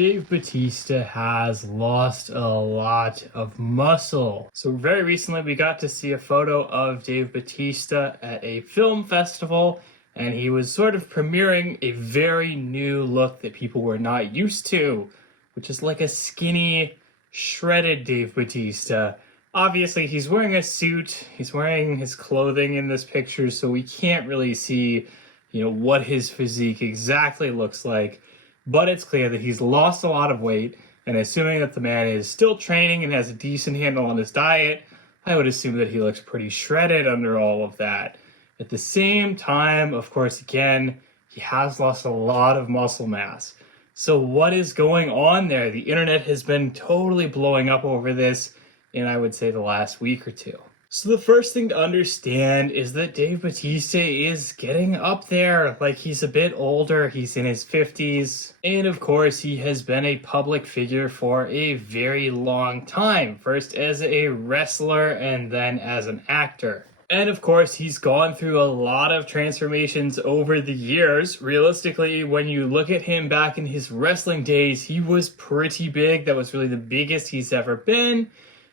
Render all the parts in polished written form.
Dave Bautista has lost a lot of muscle. So very recently we got to see a photo of Dave Bautista at a film festival, and he was sort of premiering a very new look that people were not used to, which is like a skinny, shredded Dave Bautista. Obviously he's wearing a suit, he's wearing his clothing in this picture, so we can't really see, what his physique exactly looks like. But it's clear that he's lost a lot of weight, and assuming that the man is still training and has a decent handle on his diet, I would assume that he looks pretty shredded under all of that. At the same time, of course, again, he has lost a lot of muscle mass. So what is going on there? The internet has been totally blowing up over this in, I would say, the last week or two. So the first thing to understand is that Dave Bautista is getting up there. Like, he's a bit older, he's in his 50s. And of course, he has been a public figure for a very long time. First as a wrestler and then as an actor. And of course, he's gone through a lot of transformations over the years. Realistically, when you look at him back in his wrestling days, he was pretty big. That was really the biggest he's ever been.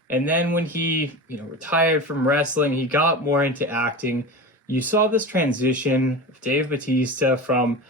And then when he, retired from wrestling, he got more into acting. You saw this transition of Dave Bautista from,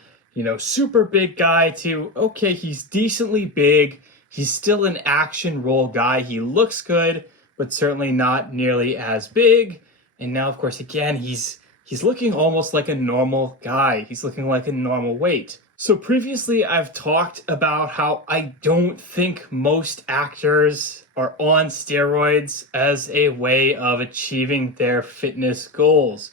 super big guy to, okay, he's decently big. He's still an action role guy. He looks good, but certainly not nearly as big. And now, of course, again, he's looking almost like a normal guy. He's looking like a normal weight. So previously, I've talked about how I don't think most actors are on steroids as a way of achieving their fitness goals.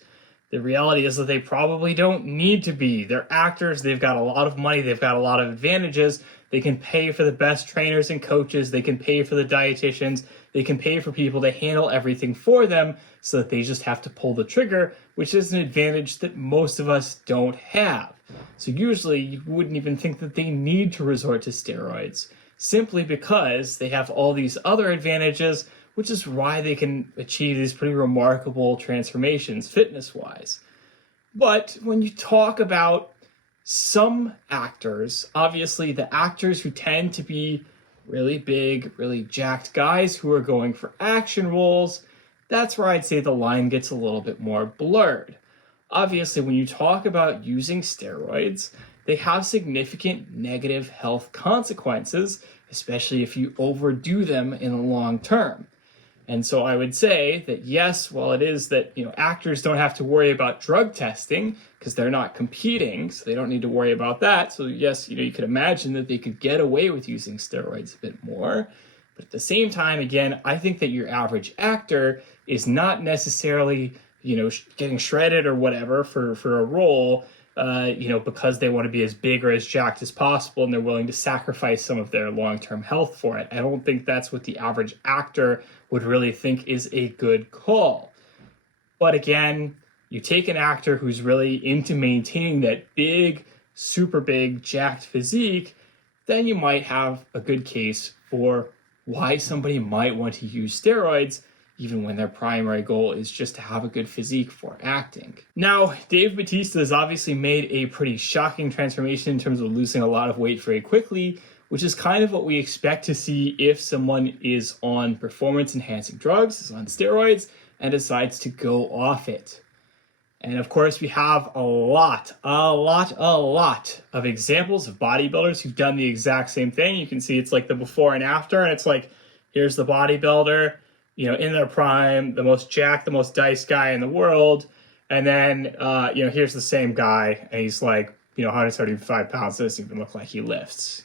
The reality is that they probably don't need to be. They're actors, they've got a lot of money, they've got a lot of advantages. They can pay for the best trainers and coaches, they can pay for the dietitians, they can pay for people to handle everything for them so that they just have to pull the trigger, which is an advantage that most of us don't have. So usually you wouldn't even think that they need to resort to steroids, simply because they have all these other advantages, which is why they can achieve these pretty remarkable transformations fitness-wise. But when you talk about some actors, obviously the actors who tend to be really big, really jacked guys who are going for action roles, that's where I'd say the line gets a little bit more blurred. Obviously, when you talk about using steroids, they have significant negative health consequences, especially if you overdo them in the long term. And so I would say that yes, while it is that, actors don't have to worry about drug testing because they're not competing, so they don't need to worry about that. So yes, you could imagine that they could get away with using steroids a bit more. But at the same time, again, I think that your average actor is not necessarily, getting shredded or whatever for a role, because they want to be as big or as jacked as possible and they're willing to sacrifice some of their long-term health for it. I don't think that's what the average actor would really think is a good call. But again, you take an actor who's really into maintaining that big, super big, jacked physique, then you might have a good case for why somebody might want to use steroids, even when their primary goal is just to have a good physique for acting. Now, Dave Bautista has obviously made a pretty shocking transformation in terms of losing a lot of weight very quickly, which is kind of what we expect to see if someone is on performance-enhancing drugs, is on steroids, and decides to go off it. And of course, we have a lot of examples of bodybuilders who've done the exact same thing. You can see it's like the before and after, and it's like, here's the bodybuilder, in their prime, the most jacked, the most diced guy in the world. And then, here's the same guy, and he's like, 135 pounds, doesn't even look like he lifts,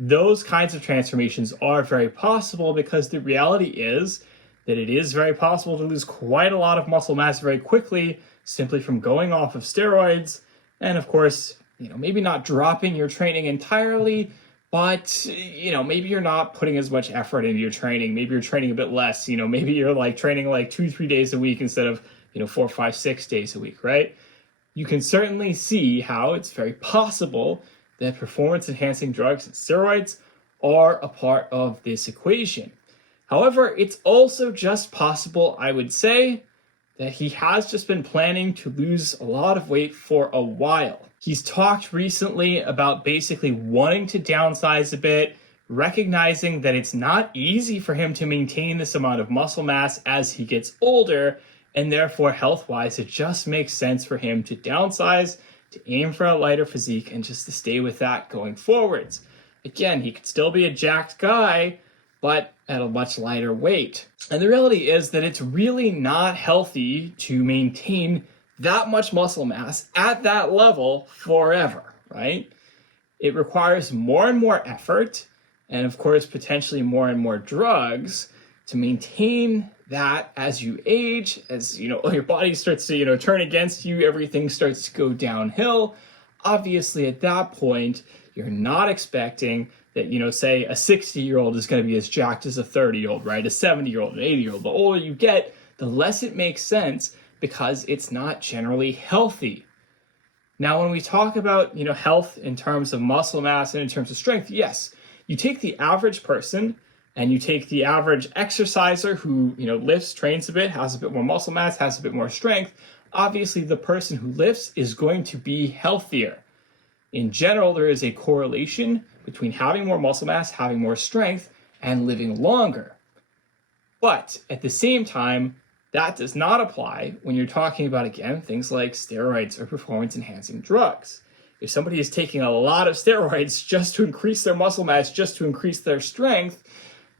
Those kinds of transformations are very possible because the reality is that it is very possible to lose quite a lot of muscle mass very quickly simply from going off of steroids. And of course, maybe not dropping your training entirely, but, maybe you're not putting as much effort into your training. Maybe you're training a bit less. Maybe you're training 2-3 days a week instead of, 4, 5, 6 days a week, right? You can certainly see how it's very possible that performance-enhancing drugs and steroids are a part of this equation. However, it's also just possible, I would say, that he has just been planning to lose a lot of weight for a while. He's talked recently about basically wanting to downsize a bit, recognizing that it's not easy for him to maintain this amount of muscle mass as he gets older, and therefore health-wise it just makes sense for him to downsize, to aim for a lighter physique, and just to stay with that going forwards. Again, he could still be a jacked guy, but at a much lighter weight. And the reality is that it's really not healthy to maintain that much muscle mass at that level forever, right? It requires more and more effort, and of course, potentially more and more drugs to maintain that as you age, as your body starts to turn against you, everything starts to go downhill. Obviously, at that point, you're not expecting that, say a 60-year-old is going to be as jacked as a 30-year-old, right? A 70-year-old, an 80-year-old. The older you get, the less it makes sense because it's not generally healthy. Now, when we talk about, health in terms of muscle mass and in terms of strength, yes, you take the average person and you take the average exerciser who, lifts, trains a bit, has a bit more muscle mass, has a bit more strength. Obviously, the person who lifts is going to be healthier. In general, there is a correlation between having more muscle mass, having more strength, and living longer. But at the same time, that does not apply when you're talking about, again, things like steroids or performance-enhancing drugs. If somebody is taking a lot of steroids just to increase their muscle mass, just to increase their strength,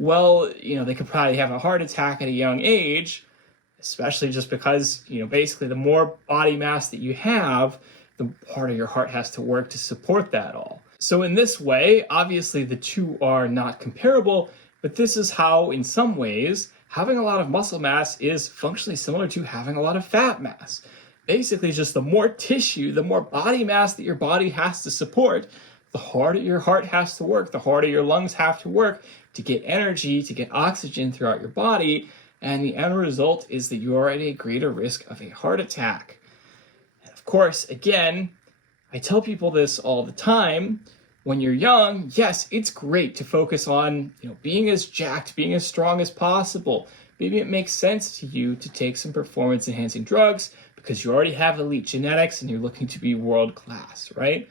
well, they could probably have a heart attack at a young age, especially just because, basically the more body mass that you have, the harder your heart has to work to support that all. So in this way, obviously the two are not comparable, but this is how, in some ways, having a lot of muscle mass is functionally similar to having a lot of fat mass. Basically, just the more tissue, the more body mass that your body has to support, the harder your heart has to work, the harder your lungs have to work to get energy, to get oxygen throughout your body, and the end result is that you are at a greater risk of a heart attack. And of course, again, I tell people this all the time. When you're young, yes, it's great to focus on, being as jacked, being as strong as possible. Maybe it makes sense to you to take some performance-enhancing drugs because you already have elite genetics and you're looking to be world class, right?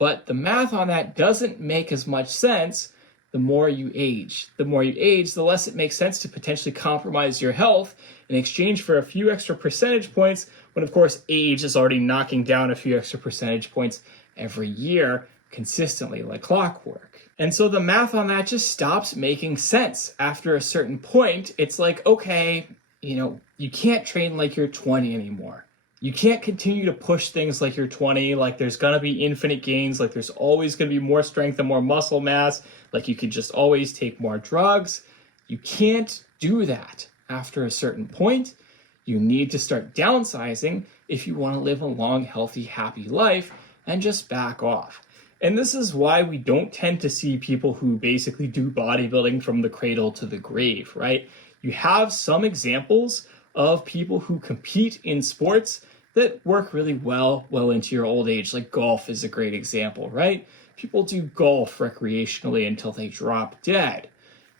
But the math on that doesn't make as much sense the more you age. The more you age, the less it makes sense to potentially compromise your health in exchange for a few extra percentage points, when of course age is already knocking down a few extra percentage points every year consistently like clockwork. And so the math on that just stops making sense. After a certain point, it's like, okay, you can't train like you're 20 anymore. You can't continue to push things like you're 20, like there's going to be infinite gains, like there's always going to be more strength and more muscle mass, like you could just always take more drugs. You can't do that after a certain point. You need to start downsizing if you want to live a long, healthy, happy life and just back off. And this is why we don't tend to see people who basically do bodybuilding from the cradle to the grave, right? You have some examples of people who compete in sports that work really well into your old age. Like golf is a great example, right? People do golf recreationally until they drop dead.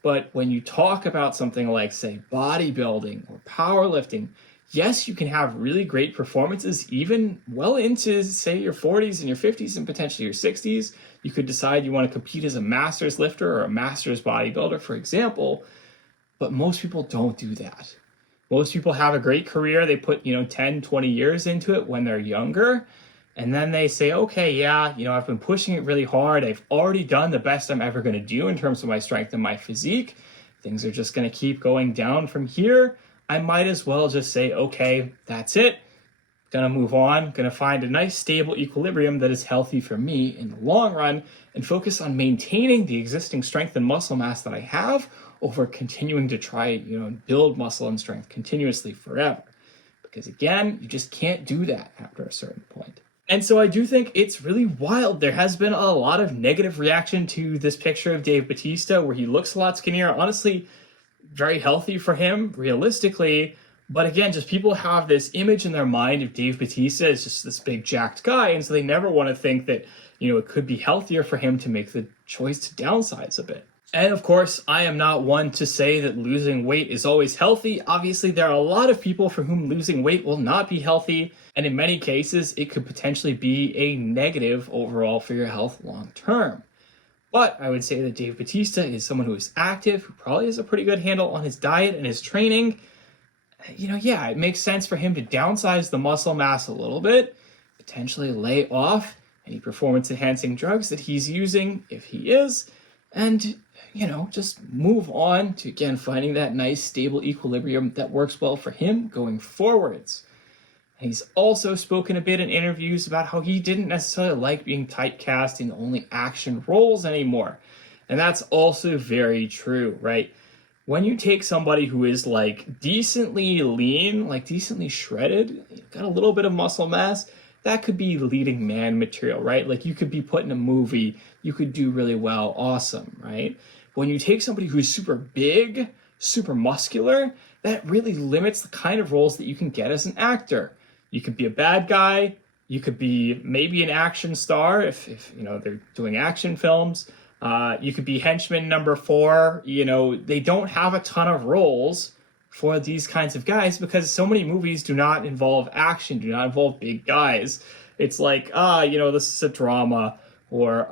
But when you talk about something like, say, bodybuilding or powerlifting, yes, you can have really great performances even well into, say, your 40s and your 50s and potentially your 60s. You could decide you want to compete as a master's lifter or a master's bodybuilder, for example, but most people don't do that. Most people have a great career. They put, 10, 20 years into it when they're younger. And then they say, okay, yeah, I've been pushing it really hard. I've already done the best I'm ever going to do in terms of my strength and my physique. Things are just going to keep going down from here. I might as well just say, okay, that's it. Gonna move on, gonna find a nice stable equilibrium that is healthy for me in the long run and focus on maintaining the existing strength and muscle mass that I have over continuing to try, build muscle and strength continuously forever. Because again, you just can't do that after a certain point. And so I do think it's really wild. There has been a lot of negative reaction to this picture of Dave Bautista where he looks a lot skinnier. Honestly, very healthy for him, realistically. But again, just people have this image in their mind of Dave Bautista as just this big jacked guy. And so they never want to think that, it could be healthier for him to make the choice to downsize a bit. And of course, I am not one to say that losing weight is always healthy. Obviously, there are a lot of people for whom losing weight will not be healthy. And in many cases, it could potentially be a negative overall for your health long term. But I would say that Dave Bautista is someone who is active, who probably has a pretty good handle on his diet and his training. Yeah, it makes sense for him to downsize the muscle mass a little bit, potentially lay off any performance enhancing drugs that he's using, if he is, and, just move on to, again, finding that nice stable equilibrium that works well for him going forwards. And he's also spoken a bit in interviews about how he didn't necessarily like being typecast in only action roles anymore. And that's also very true, right? When you take somebody who is like decently lean, like decently shredded, got a little bit of muscle mass, that could be leading man material, right? Like you could be put in a movie, you could do really well, awesome, right? When you take somebody who's super big, super muscular, that really limits the kind of roles that you can get as an actor. You could be a bad guy, you could be maybe an action star if they're doing action films. You could be henchman number 4. They don't have a ton of roles for these kinds of guys because so many movies do not involve action, do not involve big guys. It's like, this is a drama, or,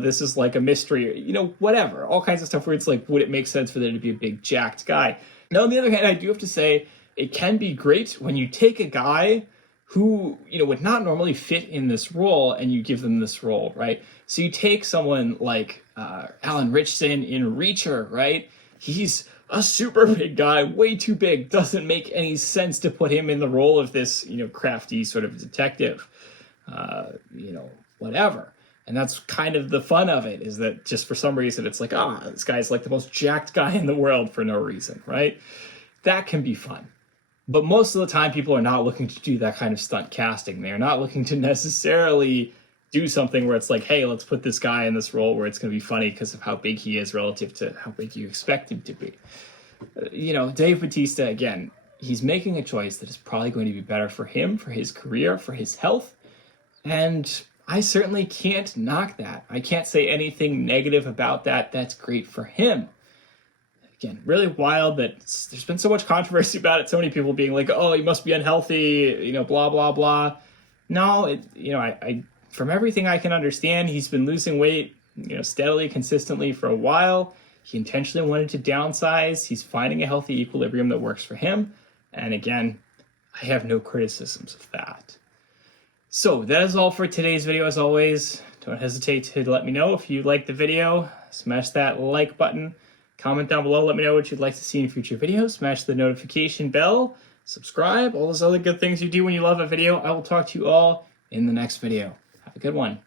this is like a mystery, whatever. All kinds of stuff where it's like, would it make sense for there to be a big jacked guy? Now, on the other hand, I do have to say, it can be great when you take a guy who, would not normally fit in this role and you give them this role, right? So you take someone like Alan Ritchson in Reacher, right? He's a super big guy, way too big. Doesn't make any sense to put him in the role of this, crafty sort of detective, whatever. And that's kind of the fun of it, is that just for some reason, it's like, this guy's like the most jacked guy in the world for no reason, right? That can be fun. But most of the time, people are not looking to do that kind of stunt casting. They're not looking to necessarily do something where it's like, hey, let's put this guy in this role where it's going to be funny because of how big he is relative to how big you expect him to be. Dave Bautista, again, he's making a choice that is probably going to be better for him, for his career, for his health. And I certainly can't knock that. I can't say anything negative about that. That's great for him. Again, really wild that there's been so much controversy about it. So many people being like, oh, he must be unhealthy, blah, blah, blah. No, I from everything I can understand, he's been losing weight, steadily, consistently for a while. He intentionally wanted to downsize. He's finding a healthy equilibrium that works for him. And again, I have no criticisms of that. So that is all for today's video. As always, don't hesitate to let me know if you liked the video. Smash that like button. Comment down below, let me know what you'd like to see in future videos. Smash the notification bell, subscribe, all those other good things you do when you love a video. I will talk to you all in the next video. Have a good one.